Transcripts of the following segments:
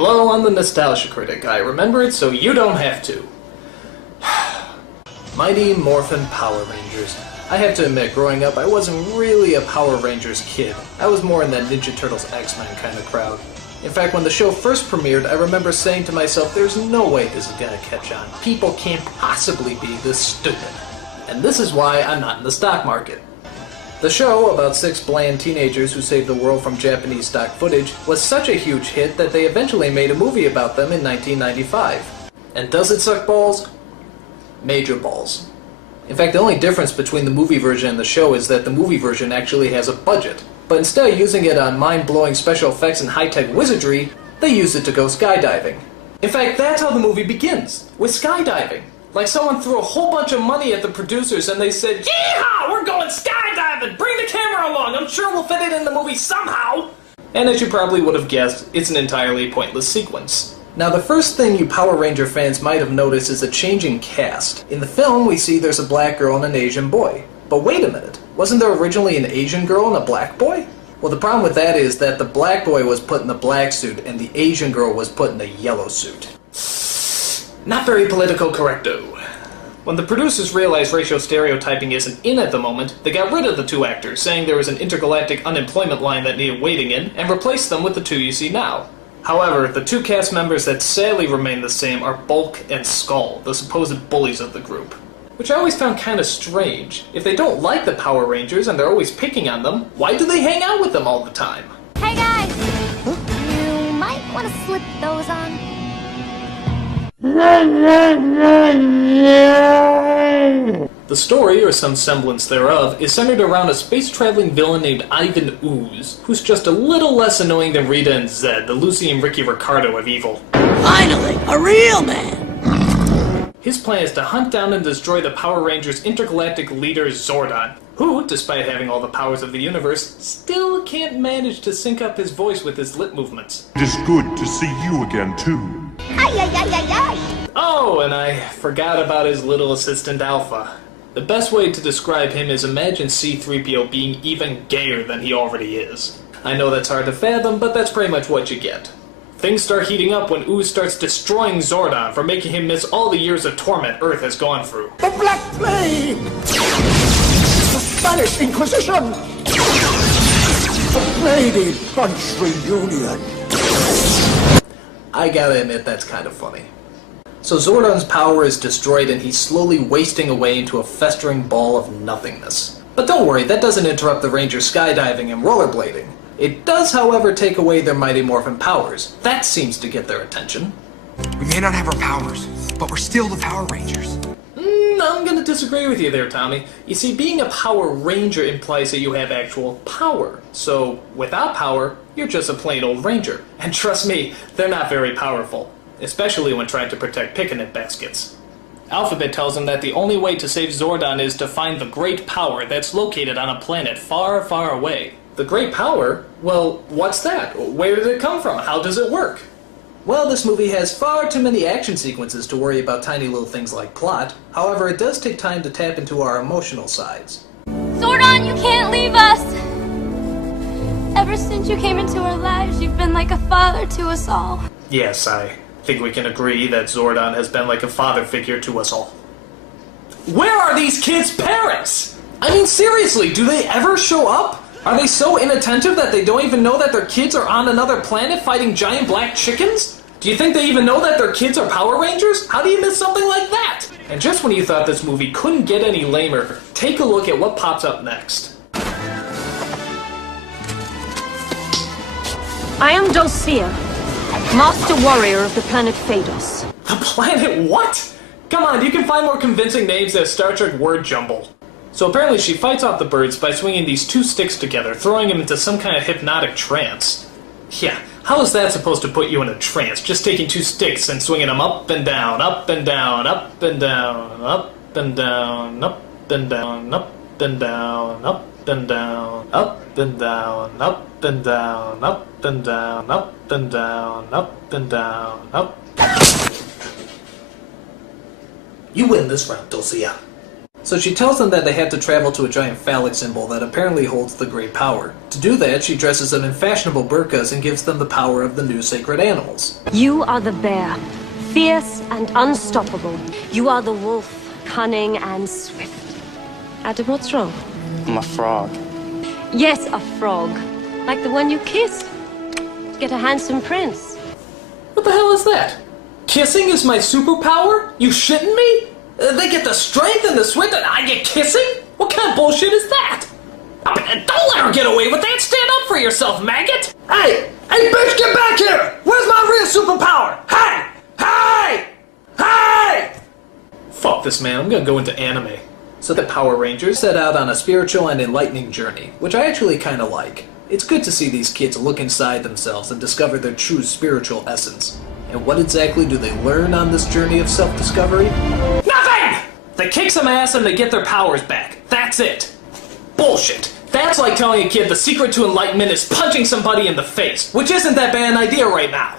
Hello, I'm the Nostalgia Critic. I remember it so you don't have to. Mighty Morphin Power Rangers. I have to admit, growing up, I wasn't really a Power Rangers kid. I was more in that Ninja Turtles X-Men kind of crowd. In fact, when the show first premiered, I remember saying to myself, there's no way this is gonna catch on. People can't possibly be this stupid. And this is why I'm not in the stock market. The show, about 6 bland teenagers who saved the world from Japanese stock footage, was such a huge hit that they eventually made a movie about them in 1995. And does it suck balls? Major balls. In fact, the only difference between the movie version and the show is that the movie version actually has a budget. But instead of using it on mind-blowing special effects and high-tech wizardry, they use it to go skydiving. In fact, that's how the movie begins, with skydiving. Like someone threw a whole bunch of money at the producers and they said, "Yeehaw! We're going skydiving! Bring the camera along! I'm sure we'll fit it in the movie somehow!" And as you probably would have guessed, it's an entirely pointless sequence. Now, the first thing you Power Ranger fans might have noticed is a changing cast. In the film, we see there's a black girl and an Asian boy. But wait a minute, wasn't there originally an Asian girl and a black boy? Well, the problem with that is that the black boy was put in the black suit and the Asian girl was put in the yellow suit. Not very political correcto. When the producers realized racial stereotyping isn't in at the moment, they got rid of the 2 actors, saying there was an intergalactic unemployment line that needed wading in, and replaced them with the 2 you see now. However, the 2 cast members that sadly remain the same are Bulk and Skull, the supposed bullies of the group. Which I always found kind of strange. If they don't like the Power Rangers and they're always picking on them, why do they hang out with them all the time? Hey guys! You might want to slip those on. The story, or some semblance thereof, is centered around a space-traveling villain named Ivan Ooze, who's just a little less annoying than Rita and Zed, the Lucy and Ricky Ricardo of evil. Finally, a real man! His plan is to hunt down and destroy the Power Rangers' intergalactic leader Zordon, who, despite having all the powers of the universe, still can't manage to sync up his voice with his lip movements. It is good to see you again, too. Oh, and I forgot about his little assistant Alpha. The best way to describe him is imagine C-3PO being even gayer than he already is. I know that's hard to fathom, but that's pretty much what you get. Things start heating up when Ooze starts destroying Zordon for making him miss all the years of torment Earth has gone through. The Black Plague! The Spanish Inquisition! The Lady Country Union! I gotta admit, that's kind of funny. So Zordon's power is destroyed and he's slowly wasting away into a festering ball of nothingness. But don't worry, that doesn't interrupt the Rangers skydiving and rollerblading. It does, however, take away their Mighty Morphin powers. That seems to get their attention. We may not have our powers, but we're still the Power Rangers. I'm gonna disagree with you there, Tommy. You see, being a Power Ranger implies that you have actual power. So, without power, you're just a plain old Ranger. And trust me, they're not very powerful. Especially when trying to protect picnic baskets. Alphabet tells him that the only way to save Zordon is to find the Great Power that's located on a planet far, far away. The Great Power? Well, what's that? Where did it come from? How does it work? Well, this movie has far too many action sequences to worry about tiny little things like plot. However, it does take time to tap into our emotional sides. Zordon, you can't leave us! Ever since you came into our lives, you've been like a father to us all. Yes, I think we can agree that Zordon has been like a father figure to us all. Where are these kids' parents? I mean, seriously, do they ever show up? Are they so inattentive that they don't even know that their kids are on another planet fighting giant black chickens? Do you think they even know that their kids are Power Rangers? How do you miss something like that? And just when you thought this movie couldn't get any lamer, take a look at what pops up next. I am Dulcea, Master Warrior of the planet Phaedos. The planet what? Come on, you can find more convincing names than Star Trek word jumble. So apparently she fights off the birds by swinging these 2 sticks together, throwing them into some kind of hypnotic trance. Yeah, how is that supposed to put you in a trance, just taking 2 sticks and swinging them up and down, up and down, up and down, up and down, up and down, up and down, up and down, up and down, up and down, up and down, up and down, up and down, up. You win this round, Dulcea. So she tells them that they have to travel to a giant phallic symbol that apparently holds the great power. To do that, she dresses them in fashionable burqas and gives them the power of the new sacred animals. You are the bear, fierce and unstoppable. You are the wolf, cunning and swift. Adam, what's wrong? I'm a frog. Yes, a frog. Like the one you kissed. To get a handsome prince. What the hell is that? Kissing is my superpower? You shitting me? They get the strength and the swift and I get kissing? What kind of bullshit is that? Don't let her get away with that! Stand up for yourself, maggot! Hey! Hey, bitch, get back here! Where's my real superpower? Hey! Hey! Hey! Fuck this, man. I'm gonna go into anime. So the Power Rangers set out on a spiritual and enlightening journey, which I actually kinda like. It's good to see these kids look inside themselves and discover their true spiritual essence. And what exactly do they learn on this journey of self-discovery? Nothing! They kick some ass and they get their powers back. That's it. Bullshit. That's like telling a kid the secret to enlightenment is punching somebody in the face, which isn't that bad an idea right now.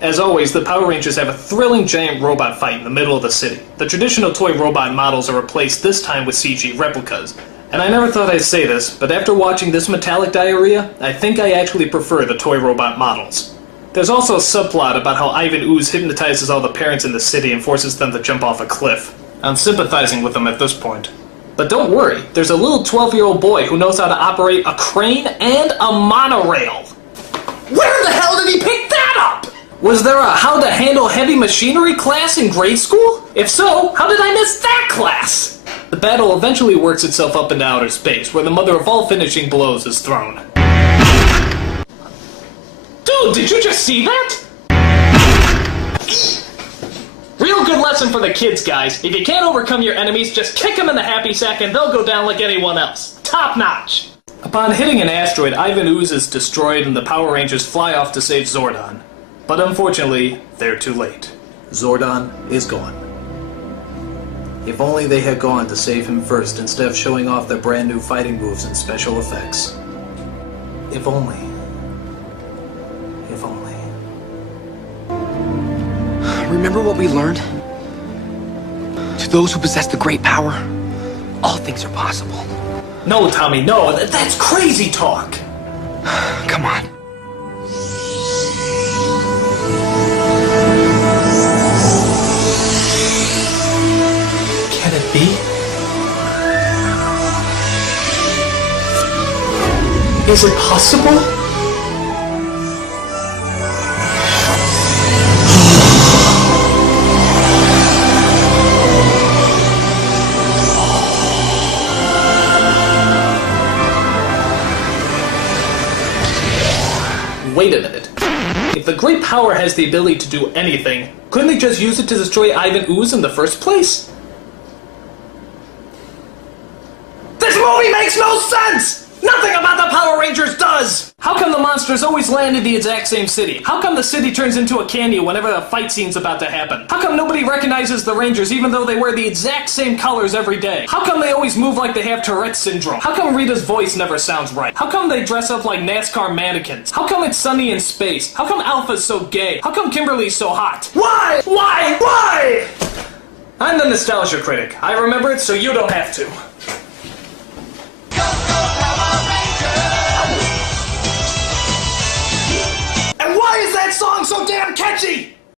As always, the Power Rangers have a thrilling giant robot fight in the middle of the city. The traditional toy robot models are replaced this time with CG replicas. And I never thought I'd say this, but after watching this metallic diarrhea, I think I actually prefer the toy robot models. There's also a subplot about how Ivan Ooze hypnotizes all the parents in the city and forces them to jump off a cliff. I'm sympathizing with them at this point. But don't worry, there's a little 12-year-old boy who knows how to operate a crane and a monorail. Where the hell did he pick that up? Was there a how to handle heavy machinery class in grade school? If so, how did I miss that class? The battle eventually works itself up into outer space, where the mother of all finishing blows is thrown. Dude, did you just see that? Real good lesson for the kids, guys. If you can't overcome your enemies, just kick them in the happy sack and they'll go down like anyone else. Top notch! Upon hitting an asteroid, Ivan Ooze is destroyed and the Power Rangers fly off to save Zordon. But unfortunately, they're too late. Zordon is gone. If only they had gone to save him first instead of showing off their brand new fighting moves and special effects. If only. If only. Remember what we learned? To those who possess the great power, all things are possible. No, Tommy, no. That's crazy talk. Come on. Can it be? Is it possible? Wait a minute. If the great power has the ability to do anything, couldn't they just use it to destroy Ivan Ooze in the first place? This movie makes no sense! Nothing about the Power Rangers does! How come the monsters always land in the exact same city? How come the city turns into a canyon whenever a fight scene's about to happen? How come nobody recognizes the Rangers even though they wear the exact same colors every day? How come they always move like they have Tourette's syndrome? How come Rita's voice never sounds right? How come they dress up like NASCAR mannequins? How come it's sunny in space? How come Alpha's so gay? How come Kimberly's so hot? Why? Why? Why? I'm the Nostalgia Critic. I remember it so you don't have to. And why is that song so damn catchy?